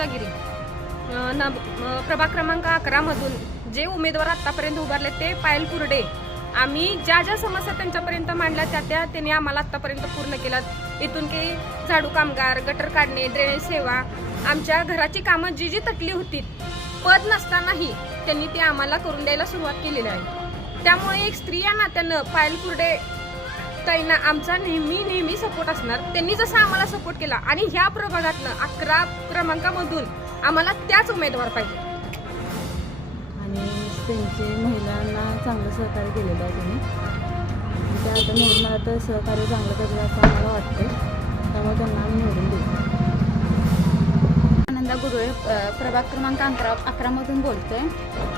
रत्नागिरी प्रभाग क्रमांक 11 मधून जे उमेदवार आतापर्यंत उभारले ते पायल कुर्डे, आम्ही ज्या ज्या समस्या त्यांच्यापर्यंत मांडल्या त्या त्यांनी आम्हाला आतापर्यंत पूर्ण केल्यात. इथून की झाडू कामगार, गटर काढणे, ड्रेनेज सेवा, आमच्या घराची कामं जी तटली होती पद नसतानाही त्यांनी ते आम्हाला करून द्यायला सुरुवात केलेली आहे. त्यामुळे एक स्त्री या नात्यानं पायल कुर्डे ताईंना आमचा नेहमी सपोर्ट असणार. त्यांनी जसं आम्हाला सपोर्ट केला आणि ह्या प्रभागातनं 11 क्रमांकामधून आम्हाला त्याच उमेदवार पाहिजे. आणि त्यांचे महिलांना चांगलं सहकार्य केलेलं आहे त्यांनी. त्या आता निवडून मला तर सहकार्य चांगलं करतील असं आम्हाला वाटतं. त्यामुळे त्यांना आम्ही निवडून देऊ. आनंदा गुरुळे प्रभाग क्रमांक 11 मधून बोलतोय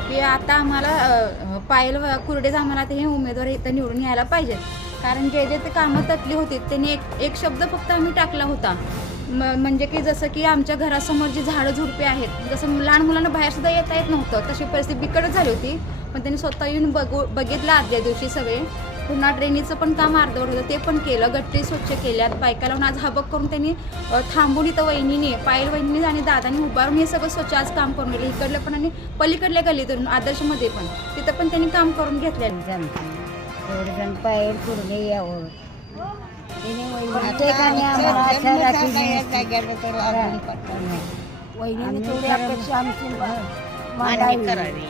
की आता आम्हाला पायल कुर्डेच आम्हाला ते उमेदवार इथं निवडून यायला पाहिजेत. कारण जे ते कामं तटली होती त्यांनी एक शब्द फक्त आम्ही टाकला होता, म्हणजे की जसं की आमच्या घरासमोर जी झाडं झुडपे आहेत, जसं लहान मुलांना बाहेर सुद्धा येता येत नव्हतं, तशी परिस्थिती बिकटच झाली होती. पण त्यांनी स्वतः येऊन बघितलं आदल्या दिवशी सगळे. पुन्हा ड्रेनेजचं पण काम अर्धवट होतं, ते पण केलं. गटरी स्वच्छ केल्यात, बायका लावून आज हबक करून त्यांनी थांबून इथं वहिनीने पायल वहिनीने आणि दादानी उभारून हे सगळं स्वच्छ आज काम करून गेले. इकडलं पण आणि पलीकडल्या गल्लीतून आदर्शमध्ये पण तिथं पण त्यांनी काम करून घेतलं. पायल कुर्डे यावं वहिनी थोडी अपेक्षा आमची मान्य करावी.